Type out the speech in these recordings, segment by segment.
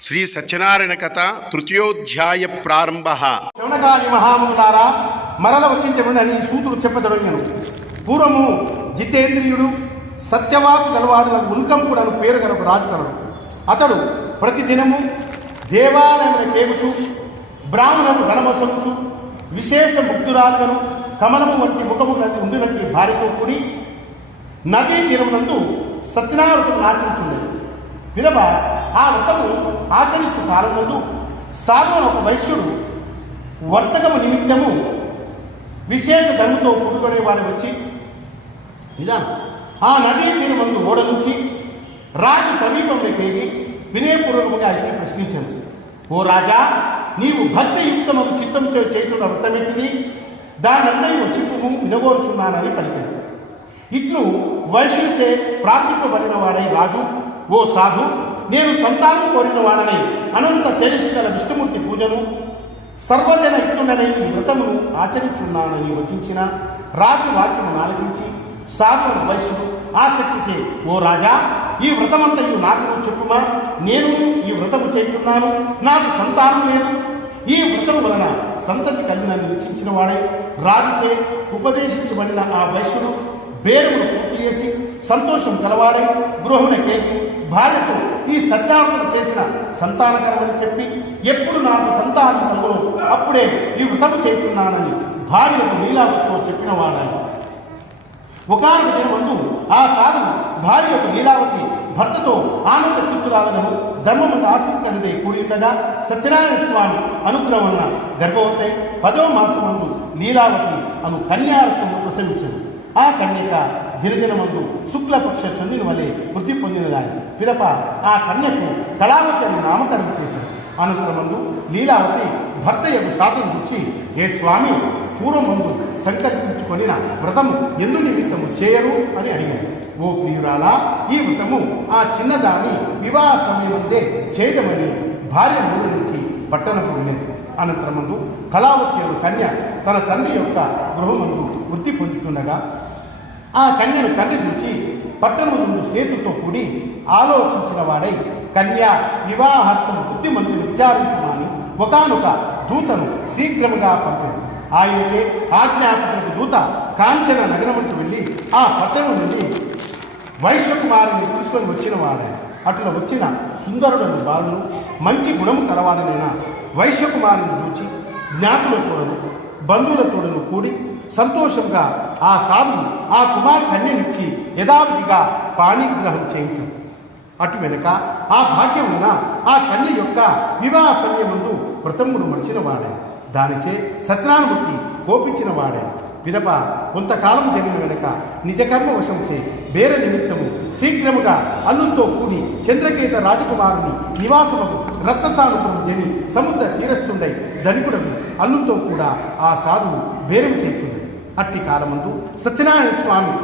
శ్రీ సత్యనారాయణ కథ తృతీయోధ్యాయ ప్రారంభ. శౌనకాది మహాములారా మరల వచ్చించబడినని సూతుడు చెప్పదొడగను పూర్వము జితేంద్రియుడు సత్యవాకు గలవాడుల ఉల్కంకుడను పేరు గల రాజు కలడు. అతడు ప్రతిదినము దేవాలయముల కేగుచు బ్రాహ్మణము ధనమసముచు విశేష ముక్తురాజును కమలము వంటి ముఖము నది ఉండినట్టి భార్యతో కూడి నదీ తీరమునందు సత్యనారాయణ నాటించుండేది వినబ ఆ వ్రతము ఆచరించు కాలమందు సాగున ఒక వైశ్యుడు వర్తకము నిమిత్తము విశేష ధర్మతో కూడుకునేవాడు వచ్చి ఇలా ఆ నదీ తీరమందు ఓడ నుంచి రాజు సమీపంలో తేగి వినయపూర్వకంగా అతని ప్రశ్నించాను. ఓ రాజా నీవు భక్తియుక్తమకు చిత్తం చేతున్న వ్రతమెట్టిది దానందరూ చిప్పుము వినగోరుచున్నానని పలికాడు ఇట్లు వైశ్యుచే ప్రార్థింపబడిన వాడై రాజు ఓ సాధు నేను సంతానం కోరిన వాడని అనంత తెలిసిన విష్ణుమూర్తి పూజను సర్వజన యుక్తుడనే ఈ వ్రతమును ఆచరించున్నానని వచించిన రాజు వాక్యము ఆలకించి సాధన వైశ్యుడు ఆసక్తిచే ఓ రాజా ఈ వ్రతమంతయు నాకు చెప్పుమా? నేను ఈ వ్రతము చేస్తున్నాను నాకు సంతానం లేదు. ఈ వ్రతం వలన సంతతి కలిగినని నిశ్చించిన వాడై రాజుచే ఉపదేశించబడిన ఆ వైశ్యుడు బేరును పూర్తి చేసి సంతోషం కలవాడై గృహమునకేగి భార్యతో ఈ సత్యావృతం చేసిన సంతానకరమని చెప్పి ఎప్పుడు నాకు సంతానం కలుగు అప్పుడే ఈ వృతం చేస్తున్నానని భార్యకు లీలావతితో చెప్పిన వాడాయి ఒకనొక దినమందు ఆ సాధు భార్య యొక్క లీలావతి భర్తతో ఆనంద చిత్తురాలను ధర్మమంత ఆసక్తి కలిదే సత్యనారాయణ స్వామి అనుగ్రహం గర్భవతి పదో మాసమందు లీలావతి అను కన్యారత్నము ప్రసవించింది ఆ కన్యక దినదినమందు శుక్లపక్ష చంద్రుని వలె వృద్ధి పొందినదాని పిదప ఆ కన్యకు కళావతి నామకరణం చేశారు అనంతరమందు లీలావతి భర్త యొక్క సాటును గుచ్చి ఏ స్వామి పూర్వమందు సంకల్పించుకొనిన వ్రతము ఎందు నిమిత్తము చేయరు? అని అడిగాడు. ఓ ప్రియురాలా ఈ వ్రతము ఆ చిన్నదాని వివాహ సమయమందే చేయదమని భార్య ముందు నుంచి పట్టణకు వెళ్ళాడు అనంతరమందు కళావతి కన్య తన తండ్రి యొక్క గృహమందు వృత్తి పొందుతుండగా ఆ కన్యను తండ్రి చూచి పట్టణము నుండి స్నేహితులతో కూడి ఆలోచించిన వాడై కన్య వివాహార్థం బుద్ధిమంతులు విచారించమని ఒకనొక దూతను శీఘ్రముగా పంపాడు ఆయనచే ఆజ్ఞాపత్రకు దూత కాంచన నగరముకు వెళ్ళి ఆ పట్టణం నుండి వైశ్వకుమారుని తీసుకొని వచ్చిన వాడే అట్లా వచ్చిన సుందరుడని బాలును మంచి గుణము కలవాడనైనా వైశ్వకుమారుని చూచి జ్ఞాతులతోడను బంధువులతోడను కూడి సంతోషంగా ఆ సాధువు ఆ కుమార్కన్యనిచ్చి యథావిధిగా పాణిగ్రహం చేయించు. అటు వెనుక ఆ భాగ్యం ఉన్న ఆ కన్య యొక్క వివాహ సమయముందు వ్రతమును మరిచిన వాడే దానిచే సత్యనారాయణమూర్తి కోపించిన వాడే వినప కొంతకాలం జరిగిన వెనుక నిజకర్మ వశం చే బేర నిమిత్తము శీఘ్రముగా అల్లుతో కూడి చంద్రకేత రాజకుమారుని నివాసముకు రత్నసానుకును జని సముద్ర తీరస్తుండై ధనికుడము అల్లుతో కూడా ఆ సాధువు బేరం చేర్చుంది అట్టి కాలమందు సత్యనారాయణ స్వామి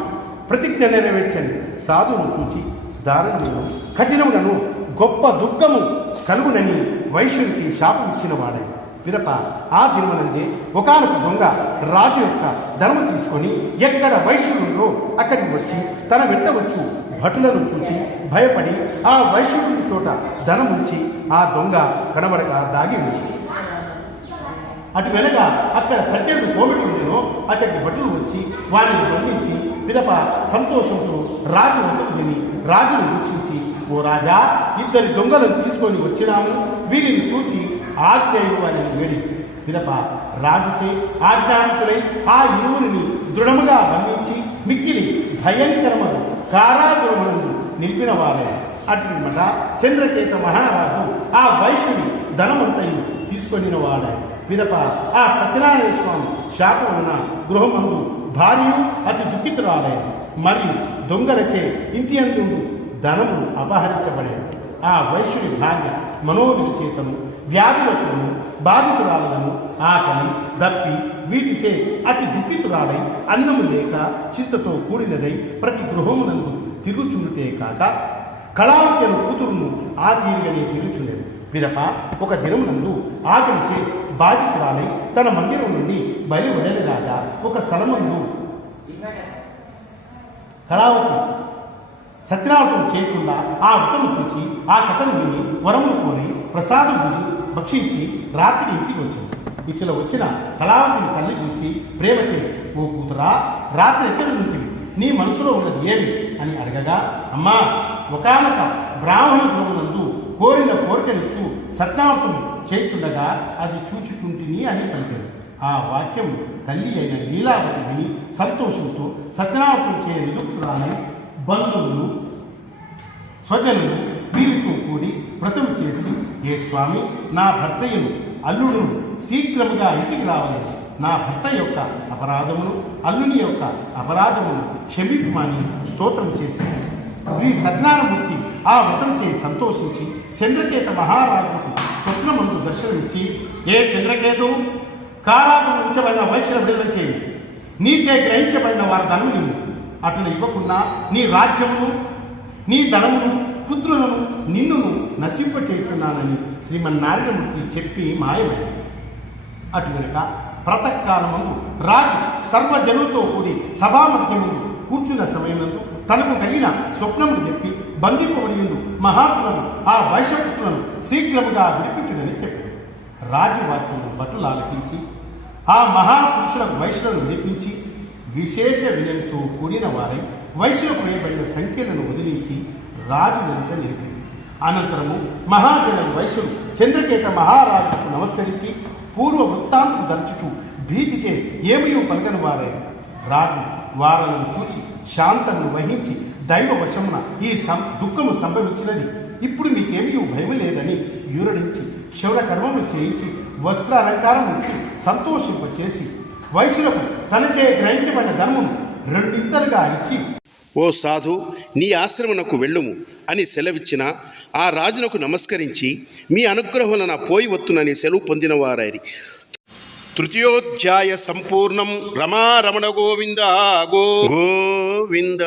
ప్రతిజ్ఞ నెరవేర్చని సాధువును చూచి దారుణములను కఠినములను గొప్ప దుఃఖము కలుగునని వైశ్యుడికి శాపం ఇచ్చిన వాడై విరప ఆ తిరుమలందే ఒకనొక దొంగ రాజు యొక్క ధర్మం తీసుకొని ఎక్కడ వైశ్యుడుందో అక్కడికి వచ్చి తన వెంట వచ్చు భటులను చూచి భయపడి ఆ వైశ్యుడి చోట ధనముంచి ఆ దొంగ కనబడక దాగి ఉంది. అటు వెనక అక్కడ సత్యుడు కోవిడ్ ఉండినో అతడి భటులు వచ్చి వారిని బంధించి పిదప సంతోషంతో రాజు వద్దకు రాజును వీక్షించి ఓ రాజా ఇద్దరి దొంగలను తీసుకొని వచ్చినాము. వీరిని చూచి ఆజ్ఞ వేడి పిదప రాజుచే ఆజ్ఞానితులై ఆ ఇరువురిని దృఢముగా బంధించి మిక్కిలి భయంకరమైన కారాగృహమునందు నిలిపిన వారే అటు చంద్రకేత మహారాజు ఆ వైశ్యుని ధనమంతయు తీసుకొనిన వాడే పిదప ఆ సత్యనారాయణ స్వామి శాప వలన గృహమందు భార్య అతి దుఃఖితురాలే. మరియు దొంగలచే ఇంటి అందు ధనము అపహరించబడేది. ఆ వైశ్యుని భార్య మనోవిధి చేతను వ్యాధులతోను బాధితురాలను ఆకలి దప్పి వీటిచే అతి దుఃఖితురాలై అన్నము లేక చింతతో కూడినదై ప్రతి గృహమునందు తిరుగుచుండుతే కాక కళావత్యను కూతురును ఆ తీరుగానే తిరుగుచుండేది పిదప ఒక దినమునందు ఆకలిచే బాధితురాలై తన మందిరం నుండి బయలువెడలిరాగా ఒక స్థలమందు. కళావతి సత్యనారాయణ చేయకుండా ఆ వ్రతము చూచి ఆ కథను విని వరములు కోరి ప్రసాదం భుజి భక్షించి రాత్రి ఇంటికి వచ్చింది ఇట్లా వచ్చిన కళావతిని తల్లి గురించి ప్రేమ చేయి ఓ కూతురా రాత్రి ఎక్కడ ఉంటుంది నీ మనసులో ఉన్నది ఏమి? అని అడగగా అమ్మా ఒకానొక బ్రాహ్మణ గురువునందు కోరిన కోరికనిచ్చు సత్యనామతం చేస్తుండగా అది చూచుకుంటుని అని పలికాడు. ఆ వాక్యం తల్లి అయిన లీలావతి విని సంతోషంతో సత్యనామతం చేయ నిలుపుతున్నానని బంధువులు స్వజనులు వీరితో కూడి వ్రతం చేసి ఏ స్వామి నా భర్తయ్యను అల్లుడు శీఘ్రముగా ఇంటికి రావాలి. నా భర్త యొక్క అపరాధమును అల్లుని యొక్క అపరాధమును క్షమిపమని స్తోత్రం చేసి శ్రీ సత్యనారాయణమూర్తి ఆ వ్రతం చేసి సంతోషించి చంద్రకేత మహారాజుకు స్వప్నమందు దర్శనమిచ్చి ఏ చంద్రకేతు కారాగం ఉంచబడిన వైశ్యుల విడుదల చేయి. నీచే గ్రహించబడిన వారి ధనము అతను ఇవ్వకున్నా ఇవ్వకుండా నీ రాజ్యమును నీ ధనమును పుత్రులను నిన్నును నశింపచేస్తున్నానని శ్రీమన్నారాయణమూర్తి చెప్పి మాయమైంది. అటు వెనుక ప్రతకాలమందు రాజు సర్వజనులతో కూడి సభామధ్యముందు కూర్చున్న సమయమందు తనకు కలిగిన స్వప్నము చెప్పి బంధింపబడి మహాత్ములను ఆ వైశ్యపుత్రులను శీఘ్రముగా విడిపించుడని చెప్పాడు. రాజవాక్యము భటులు ఆలకించి ఆ మహాపురుషులకు వైశ్యులను విడిపించి విశేష వ్యయంతో కూడిన వారై వైశ్యులకు వేయబడిన సంఖ్యలను వదిలించి రాజు వెనుక నిలిపింది అనంతరము మహాజనం వైశ్యుడు చంద్రకేత మహారాజుకు నమస్కరించి పూర్వ వృత్తాంతకు దర్చుచు భీతిచే ఏమయో పలకని వారై. రాజు వారలను చూచి శాంతను వహించి దైవ వశమున ఈ సం దుఃఖము సంభవించినది. ఇప్పుడు మీకేమీ భయం లేదని యూరడించి క్షవర కర్మము చేయించి వస్త్ర అలంకారం ఇచ్చి సంతోషింపచేసి వైశ్యులకు తనచే గ్రహించబడిన ధర్మం రెండింతలుగా ఇచ్చి ఓ సాధు నీ ఆశ్రమనకు వెళ్ళుము అని సెలవిచ్చిన ఆ రాజునకు నమస్కరించి మీ అనుగ్రహమున పోయి వత్తునని సెలవు పొందిన వారైరి తృతీయోధ్యాయ సంపూర్ణం రమారమణ గోవింద గో గోవింద.